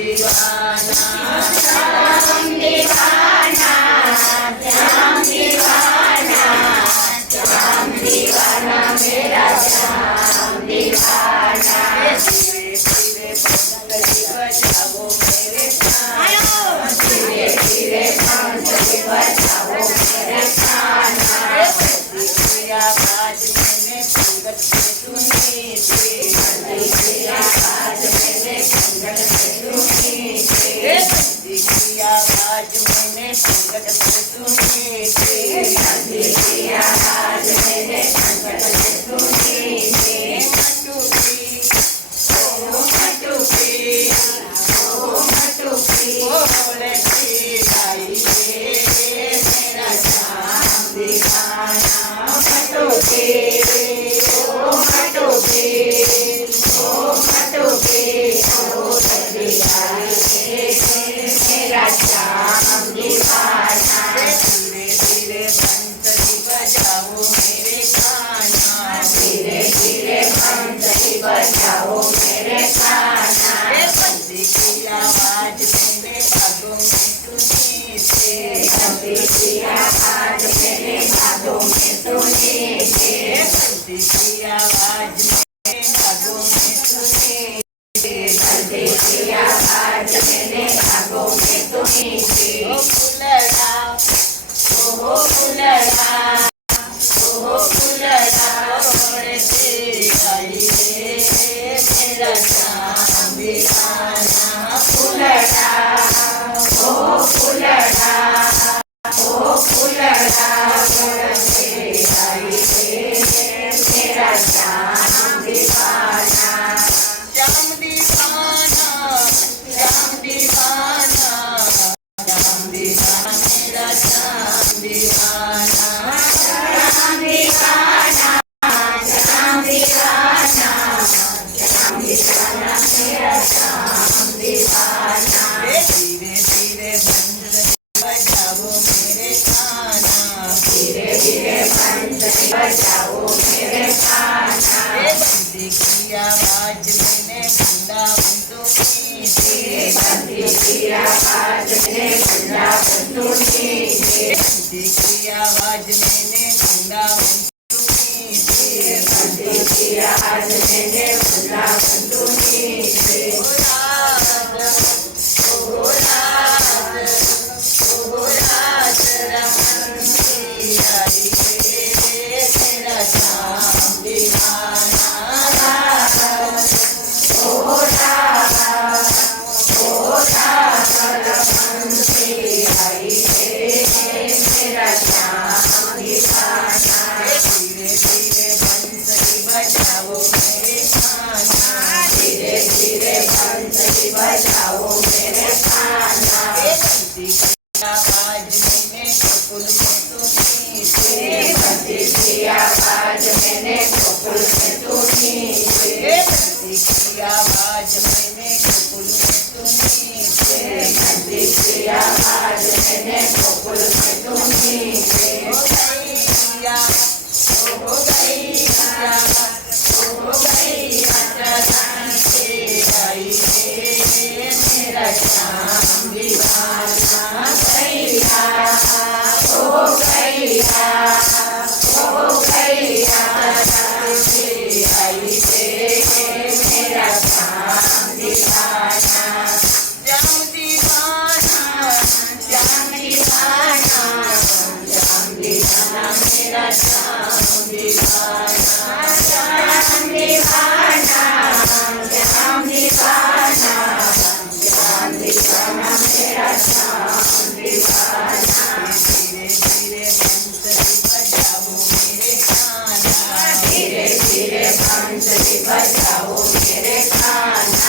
दीवाना श्याम दीवाना श्याम दीवाना श्याम दीवाना मेरा श्याम दीवाना धीरे धीरे बंसरी बजाओ मेरे कान्हा धीरे धीरे बंसरी बजाओ मेरे कान्हा की आवाज मैंने संगत से सुनी थी की आवाज मैंने संगत से सुनी थी की आवाज मैंने संगत से सुनी थी की आवाज मैंने संगत से सुनी थी मटुकी ओ मटुकी बोले थी आई मेरा श्याम दीवाना मटुकी ओ मटुकी ओ मटुकी ओ मेरा श्याम दीवाना धीरे धीरे बंसरी बजाओ मेरे कान्हा धीरे धीरे बंसरी बजाओ मेरे कान्हा बंसी की आवाज मैंने बागों में सुनी थी बंसी की आवाज मैंने बागों में सुनी थी बंसी की आवाज मैंने बागों में सुनी थी बंसी की आवाज मैंने बागों में सुनी थी ओ फुलड़ा ओ फुलड़ा ओ फुलड़ा ओरे तेरी आई रे मेरा श्याम दीवाना फुलड़ा ओ फुलड़ा ओ फुलड़ा ओरे तेरी आई रे मेरा श्याम दीवाना श्याम दीवाना श्याम दीवाना श्याम दीवाना मेरा श्याम दीवाना श्याम दीवाना श्याम दीवाना श्याम दीवाना मेरा श्याम दीवाना धीरे धीरे बंसरी बजाओ मेरे कान्हा धीरे धीरे बंसरी बजाओ मेरे कान्हा बंसी की आवाज मैंने वृंदावन सुनी थी बंसी की आवाज मैंने वृंदावन सुनी थी बंसी की आवाज मैंने वृंदावन सुनी थी बंसी की आवाज मैंने वृंदावन सुनी थी ओ राज रमन की आई रे मेरा श्याम दीवाना ओ रमन की आई रे मेरा श्याम दीवाना धीरे धीरे बंसरी बजाओ मेरे कान्हा धीरे धीरे बंसरी बजाओ मेरे कान्हा बंसी की आवाज मैंने गोकुल में सुनी थी बंसी की आवाज मैंने गोकुल में सुनी थी बंसी की आवाज मैंने गोकुल में सुनी थी बंसी की आवाज मैंने गोकुल में सुनी थी ओ गैया ओ गैया ओ गैया चरण के आई रे मेरा श्याम दीवाना गैया ओ गैया चरण के आई रे मेरा श्याम दीवाना श्याम दीवाना श्याम दीवाना श्याम दीवाना मेरा श्याम दीवाना श्याम दीवाना श्याम दीवाना श्याम दीवाना मेरा श्याम दीवाना धीरे धीरे बंसरी बजाओ मेरे कान्हा धीरे धीरे बंसरी बजाओ मेरे कान्हा